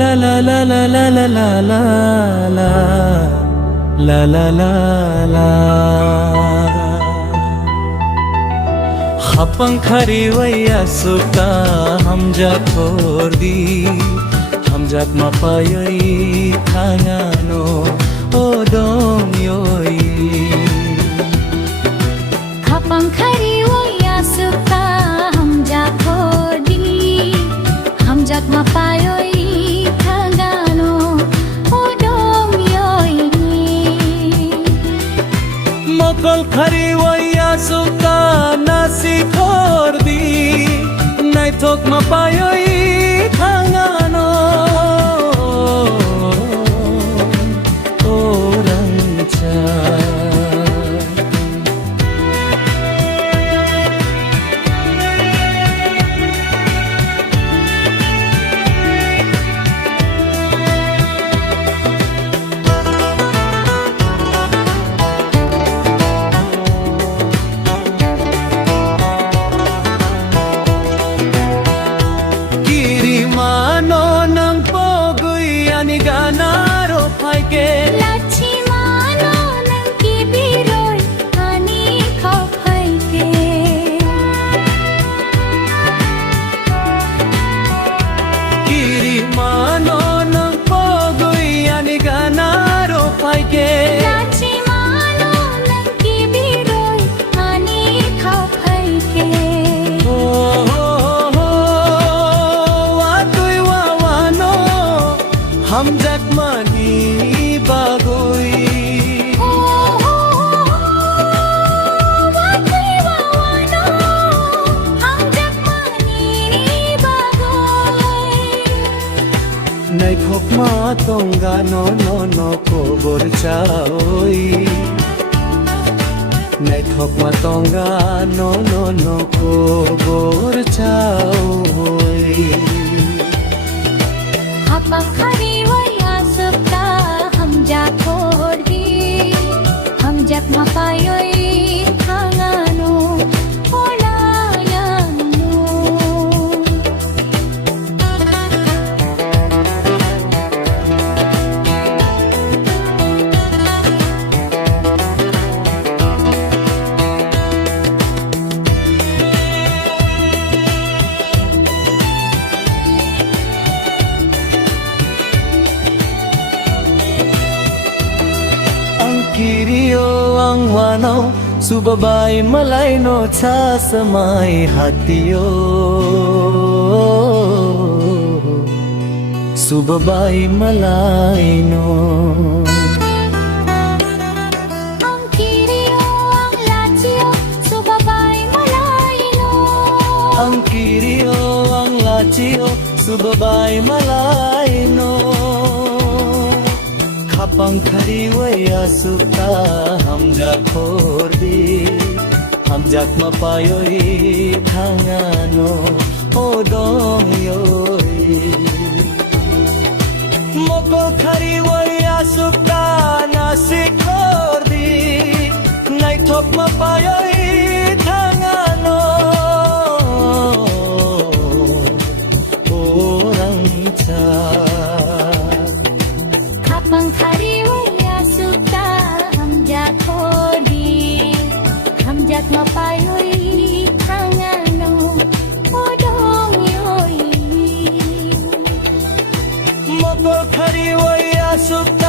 la la la la la la la la la la la la la Hapang khariwaya suka hamja khordi hamjak mapayoi thangano odong yoi Hapang khariwaya suka hamja khordi hamjak mapayoi thangano odong yoi Mokol khariwaya suka nasi khordi nai thok mapayoi thangano Hamjak mani bagoi Watui wawano hamjak mani bagoi Nai khok ma tonga no no no ko bor chaoi Nai khok ma tonga no no no ko bor chaoi Hapang khariwaya suka hamja khordi hamjak mapayoi thangano olayano Kirio ang wanaw subabay malay no cha samay hatiyo subabay malay no Ang kiriyo ang latio subabay malay no Ang kirio ang latiyo subabay malay no Hapang khariwaya suka hamja khordi hamjak mapayoi thangano odong yoi Mokol khariwaya suka nasi khordi nai thok mapayoi thangano orang cha Hapang khariwaya suka hamja khordi hamjak mapayoi thangano odong yoi Mokol khariwaya suka